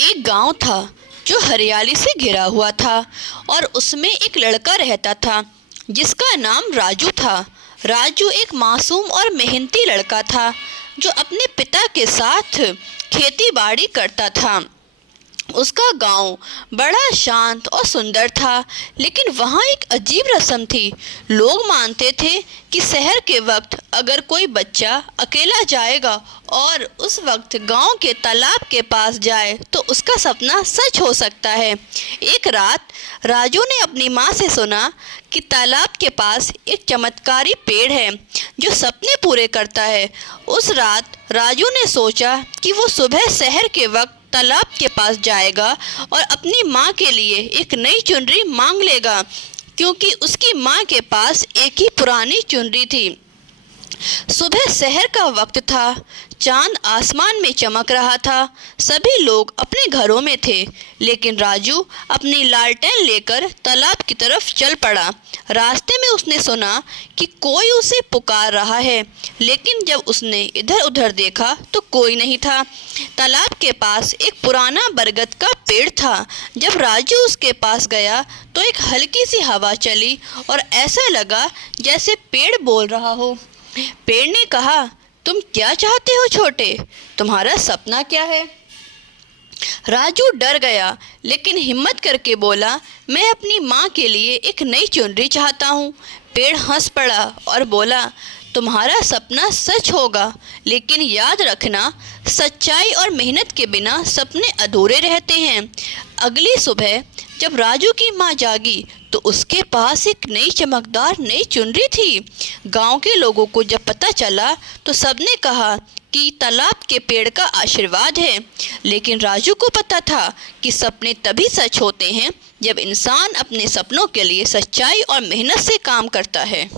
एक गांव था जो हरियाली से घिरा हुआ था और उसमें एक लड़का रहता था जिसका नाम राजू था। राजू एक मासूम और मेहनती लड़का था जो अपने पिता के साथ खेती बाड़ी करता था। उसका गांव बड़ा शांत और सुंदर था, लेकिन वहाँ एक अजीब रस्म थी। लोग मानते थे कि सहर के वक्त अगर कोई बच्चा अकेला जाएगा और उस वक्त गांव के तालाब के पास जाए तो उसका सपना सच हो सकता है। एक रात राजू ने अपनी माँ से सुना कि तालाब के पास एक चमत्कारी पेड़ है जो सपने पूरे करता है। उस रात राजू ने सोचा कि वो सुबह सहर के वक्त तालाब के पास जाएगा और अपनी माँ के लिए एक नई चुनरी मांग लेगा, क्योंकि उसकी माँ के पास एक ही पुरानी चुनरी थी। सुबह सहर का वक्त था, चांद आसमान में चमक रहा था। सभी लोग अपने घरों में थे, लेकिन राजू अपनी लालटेन लेकर तालाब की तरफ चल पड़ा। रास्ते में उसने सुना कि कोई उसे पुकार रहा है, लेकिन जब उसने इधर उधर देखा तो कोई नहीं था। तालाब के पास एक पुराना बरगद का पेड़ था। जब राजू उसके पास गया तो एक हल्की सी हवा चली और ऐसा लगा जैसे पेड़ बोल रहा हो। पेड़ ने कहा, तुम क्या चाहते हो छोटे? तुम्हारा सपना क्या है? राजू डर गया, लेकिन हिम्मत करके बोला, मैं अपनी माँ के लिए एक नई चुनरी चाहता हूँ। पेड़ हंस पड़ा और बोला, तुम्हारा सपना सच होगा, लेकिन याद रखना, सच्चाई और मेहनत के बिना सपने अधूरे रहते हैं। अगली सुबह जब राजू की माँ जागी तो उसके पास एक नई चमकदार नई चुनरी थी। गांव के लोगों को जब पता चला तो सबने कहा कि तालाब के पेड़ का आशीर्वाद है, लेकिन राजू को पता था कि सपने तभी सच होते हैं जब इंसान अपने सपनों के लिए सच्चाई और मेहनत से काम करता है।